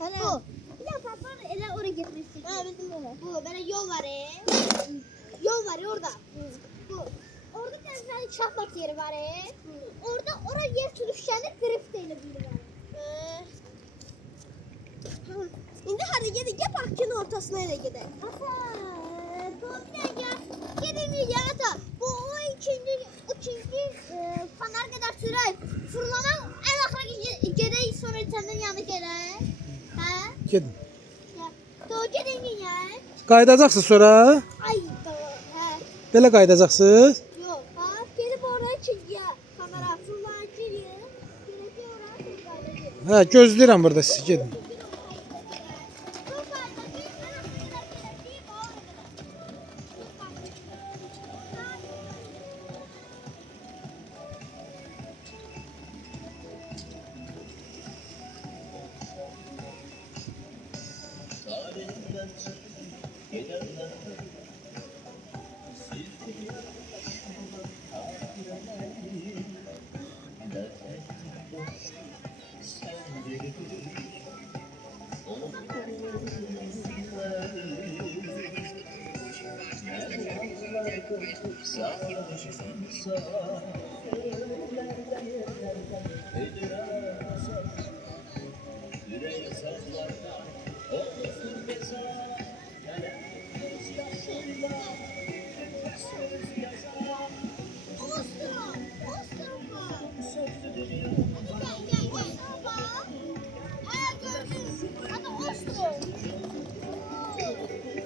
Bu. Bir de papağan ele oraya gitmişti. Ha bizim öyle. Bu böyle yol var Yol var orada. Bu. Orada bir tane şahmat yeri var Orada oraya yer sürüşkenlik drift ile biri var. Şimdi hadi gel parkın ortasına ele gidelim. Bir dakika. Gidelim ya da bu o ikinci fanar kadar sürer. Fırlanan en ahıra gidelim sonra senden yanı gidelim. Ha? Gedin. Doğru gidelim ya. Qayıdacaqsınız sonra? Ay doğru. Ha. Belə qayıdacaqsınız? Yok. Ha. Gelip oraya çıkıyor. Kamera fırlayıcı. Gelip oraya fırlayıcı. Hə, gözləyirəm burada sizi, gedin.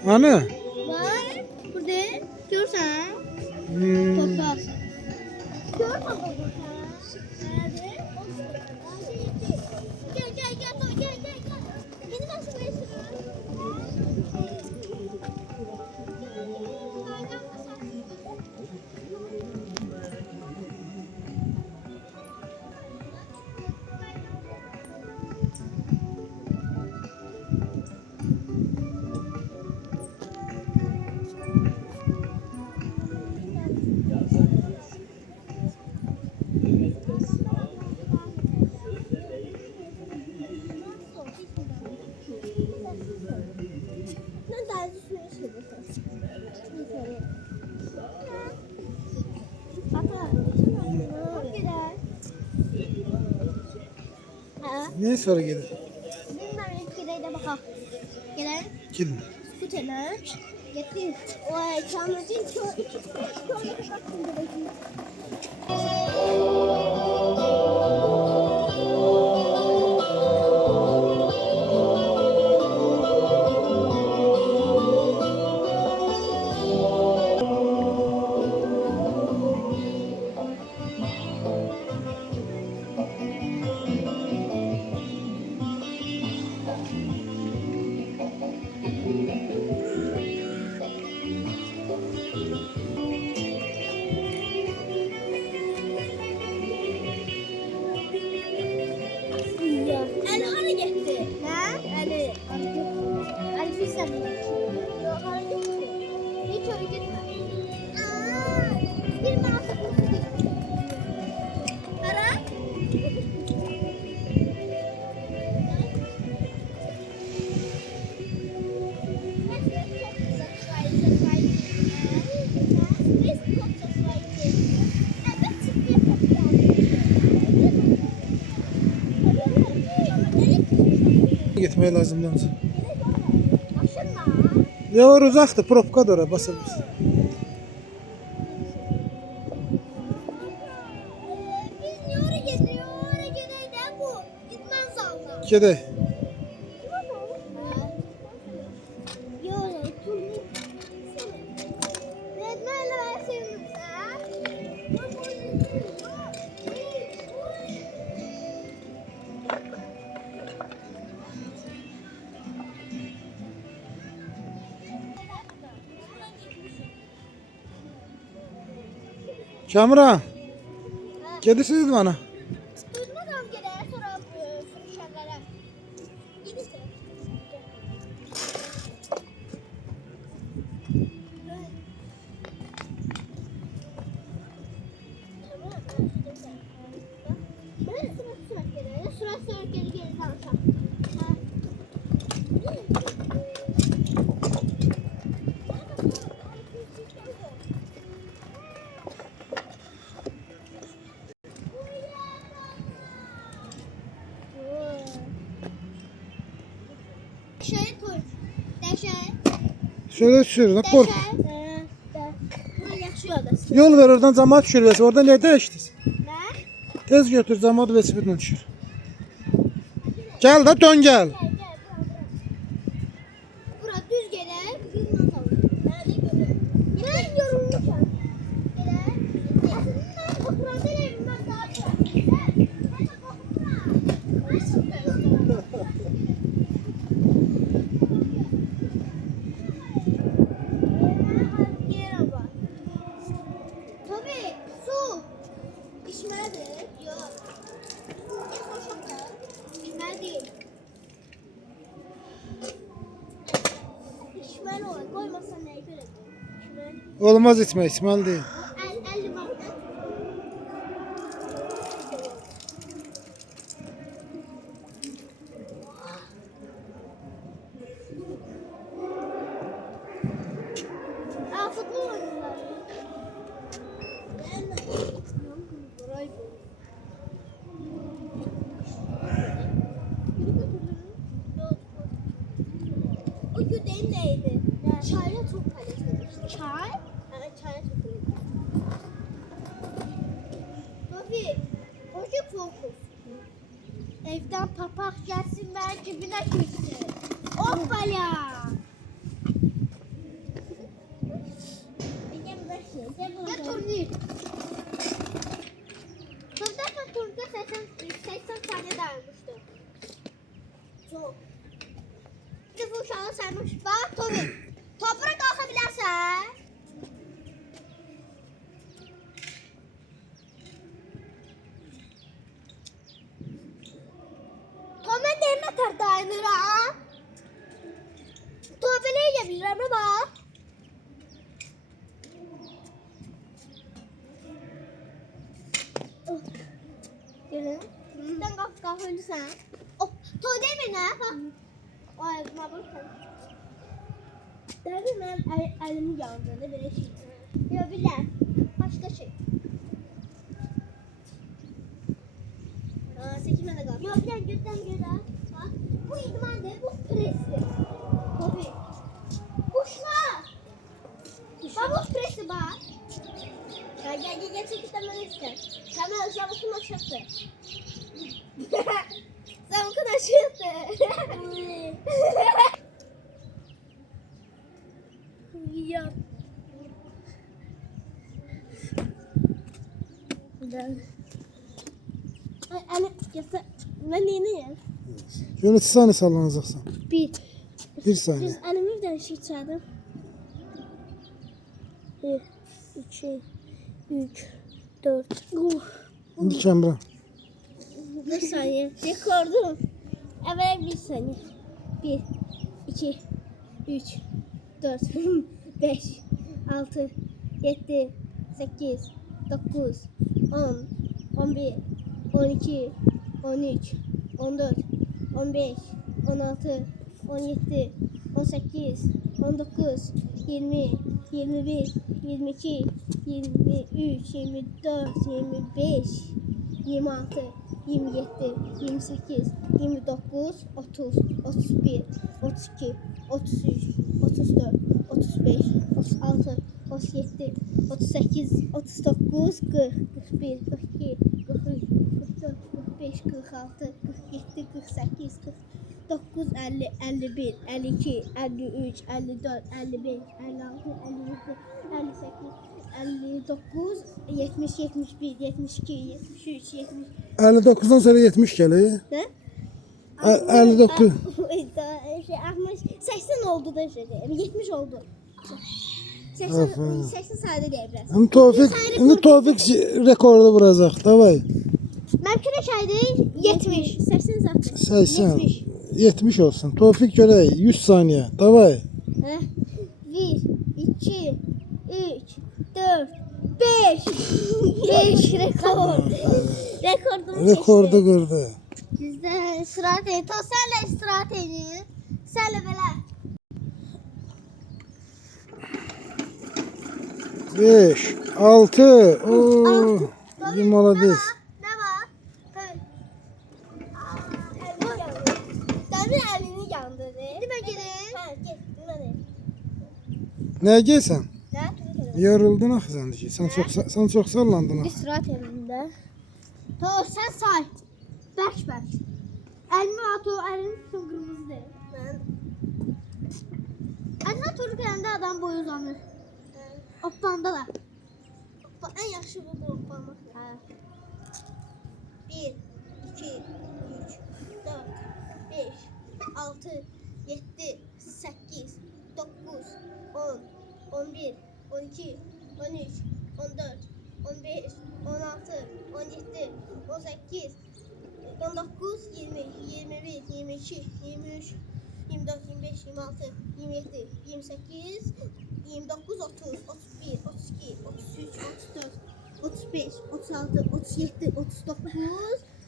Hani? Var. Burada. Görsen. Toprak. Görsen burada. Nerede? Gel. Beni nasıl Niyə sonra gedin? Bilmem gideyim de bakalım. Gelen Gedin. skuterler. Getir. O çamurcun Getmək lazımdır. Ne var uzaqdır, probka da ora basa bilirsən. Gedək. Kamran, gedirsiniz mi ana? Durmadan gele sonra sürüşenlere. Gidirse. Tamam. sonra geri danışaq. Hə. Şey koy. Dəşək. Şöyle düşür. Kork. Dəşək. Buna yaxşı yoldaşsın. Yol ver oradan camaat düşür. Vəsə. Orada ne değiştir? Nə? Tez götür camaat velosipedle düşür. Gel de dön gel. Bura düz gedək. Mən yorulmuşam. Gedək. Mən oturanda evimdən daha çıxıram. Mən də qorxmuram. Tabii su içməlidir. Yox. İçməlidir. İçməli olur. Qoymasan nəyə görə? İçməli. Olmaz içme. İçmeli değil. 50 bax. Aa, futbol oynuyorlar. O güdeyim neydi? Çayla çok paylaşılmıştı. Çay? Evet, çayla çok paylaşılmıştı. Tabii, hoca fokus. Evden papak gelsin ben cebine gitsin. Hoppala. Ya turnir. Turda 80 saniye dayanmıştı. Çok. Bir bu uşağı saymış. Bak Tobi. Toprak kalkabilirsen. Tobi ne kadar dayanır ha? Tobi ne yapabilir ama bak. Gelin. Sen kalk ölürsen. Oh, Tobi değil mi ne? Bak. Ay, mabur kan. Derdim ben elimi yandırdı böyle şey. Yok bilen. Başka şey. Aa, sekime de kal. Yok bilen götten göre. Bak. Bu idman değil, bu presli. Tabii. Kuşlar. Bak bu presli bak. Gel çekitten ben ister. Sana şabakın aşağı. Sen bu kadar şey yaptı. Ya. Anne, ben neyim? Şöyle 2 saniye sallanacaksın. Bir saniye. Biz annemden şey çaldım. 1, 2, 3, 4. Şimdi Kemran. Bir saniye. Rekordum. Evet, bir saniye. 1, 2, 3, 4, 5, 6, 7, 8, 9, 10, 11, 12, 13, 14, 15, 16, 17, 18, 19, 20, 21, 22, 23, 24, 25, 26, 27, 28, 29, 30, 31, 32, 33, 34, 35, 36, 37, 38, 39, 40, 41, 42, 43, 44, 45, 46, 47, 48, 49, 50, 51, 52, 53, 54, 55, 56, 57, 58, 59, 70, 71, 72, 73, 70. 59'dan sonra 70 geliyor. Ne? 59. Ahmet 80 oldu da şey. 70 oldu. 80 Aferin. 80 sade devre. Şimdi Tevfik rekordu vuracak. Davay. Mümkün şeydi 70. 80 zaten. 80. 70. 70 olsun. Tevfik göre 100 saniye. Davay. 1, 2, 3, 4, 5. 5 rekor. Rekordum Rekordu kırdı. geçti. Bizdə istirahət edin. To sənlə istirahət edin. Sənlə belə. 5, 6. Oo. İyi молодец. Nə var? Dəmir əlini yandırdı. Demə gedin. Hə, get. Deməli. Nə geysən? Nə? Yoruldun axı sən ki. Sən çox sallandın axı. İstirahət evində. To sən say. Bərk. Əlimi at o, əlini tutun qırmızıdır. Mən. Əlinə tur gələndə adam boyu uzanır. Hoppanda da. Ən yaxşı budur hoppanmaq. Hə. 1, 2, 3, 4, 5, 6, 7, 8, 9, 10, 11, 12, 13, 14, 15, 16, 17, 18, 19, 20, 21, 22, 23, 24, 25, 26, 27, 28, 29, 30, 31, 32, 33, 34, 35, 36, 37, 39,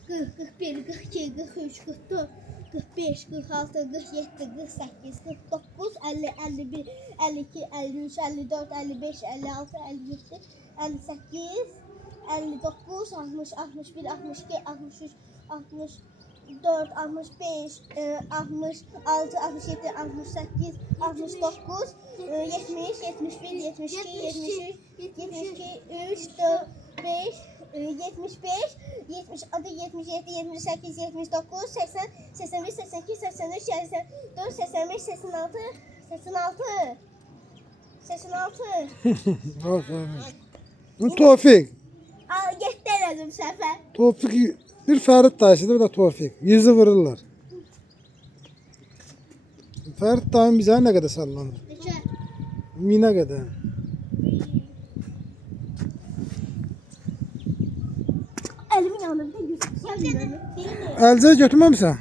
40, 41, 42, 43, 44, 45, 46, 47, 48, 49, 50, 51, 52, 53, 54, 55, 56, 57, 58, 59, 60, 61, 62, 63, 64, 65, 66, 67, 68, 69, 70, 71, 72, 73, 72, 3, 4, 5, 75, 76, 77, 78, 79, 80, 81, 82, 83, 84, 85, 86, 86. Aferin. Bu Tevfik. Al, getdi elədim səfər. Tevfik bir Ferit dayısıdır da Tevfik. Yüzü vururlar. Ferit dayım bize ne kadar sallanır? Neçə? Mine kadar. Əlimin yanında gözüksən. Elzə götürməmsən?